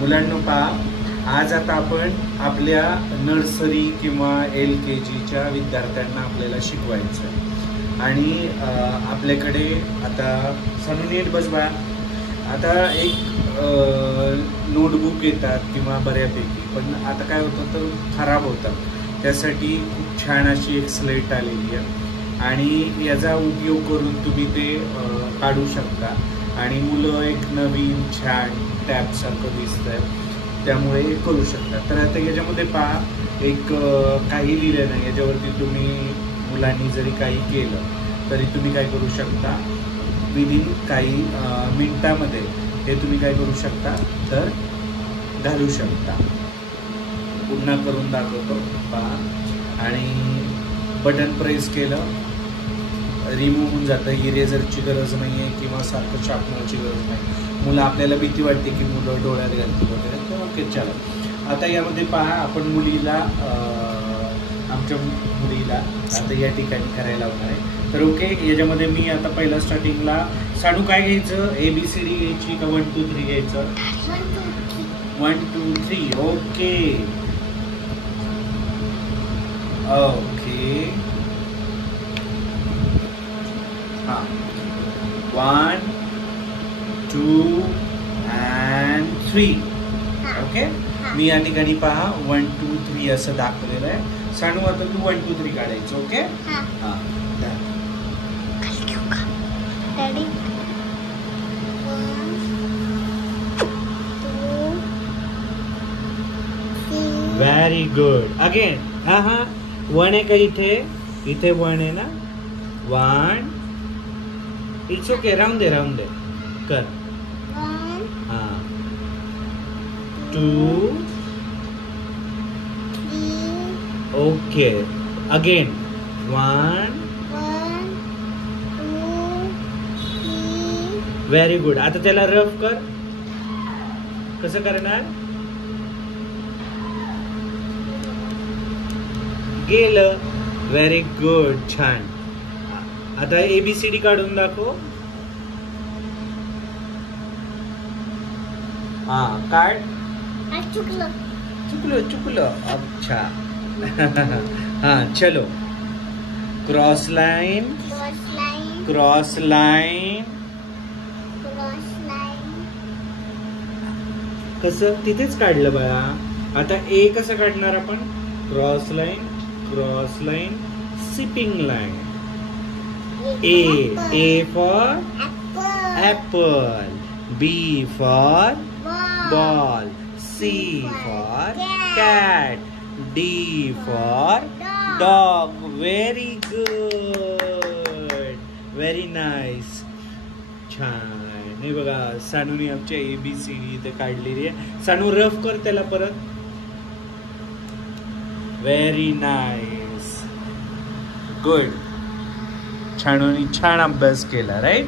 मुलांनो पहा, आज आता आपण आपल्या नर्सरी किंवा LKGच्या विद्यार्थ्यांना आपल्याला शिकवायचं आहे आणि आपल्याकडे आता सनू नीट बस बा. आता एक नोटबुक येतात किंवा बऱ्यापैकी, पण आता काय होतं तर खराब होतात. त्यासाठी खूप छान अशी एक स्लेट आलेली आहे आणि याचा उपयोग करून तुम्ही ते काढू शकता आणि मुलं एक नवीन छान टॅबसारखं दिसतंय, त्यामुळे करू शकता. तर आता याच्यामध्ये पहा, एक काही लिहिलं नाही याच्यावरती. तुम्ही मुलांनी जरी काही केलं तरी तुम्ही काय करू शकता, विदिन काही मिनटामध्ये हे तुम्ही काय करू शकता तर घालू शकता. पुन्हा करून दाखवतो पहा, आणि बटन प्रेस केलं रिमूव्ह होऊन जातं. इरेझरची गरज नाही आहे किंवा सारखं शार्पनरची गरज नाही. मुलं आपल्याला भीती वाटते की मुलं डोळ्यात घालतील वगैरे, तर ओके चला. आता यामध्ये पहा, आपण मुलीला आमच्या मुलीला आता या ठिकाणी करायला लावणार आहे. तर ओके, याच्यामध्ये मी आता पहिला स्टार्टिंगला सानू काय घ्यायचं, ABCD घ्यायची का 1 2 3 घ्यायचं? 1 2 3. ओके ओके हां, 1 2 and 3. ओके, मी या ठिकाणी पहा 1 2 3 असं दाखवलेलं आहे. सानू आता तू 1 2 3 काढायचं. ओके हां, व्हेरी गुड. अगेन हां हां, 1 आहे का इथे? इथे 1 आहे ना. 1. इट्स ओके, राहून दे कर. हां, 2. Okay, again 1. Very good. आता त्याला रफ कर. कसं करणार? गेलं. व्हेरी गुड, छान. आता ABCD काढून दाखव. हा काढ. चुकलं. अच्छा. हा चलो. Cross line. कसं तिथेच काढलं बाळा. आता A कसं काढणार आपण? Cross line, sipping line. A for apple, B for ball, C for cat, D for dog. Very good, very nice. छान. हे बघा, सानूने आमच्या ABCD इथे काढलेली आहे. सानू रफ कर त्याला परत. Very nice, good. छान अभ्यास केला, राईट?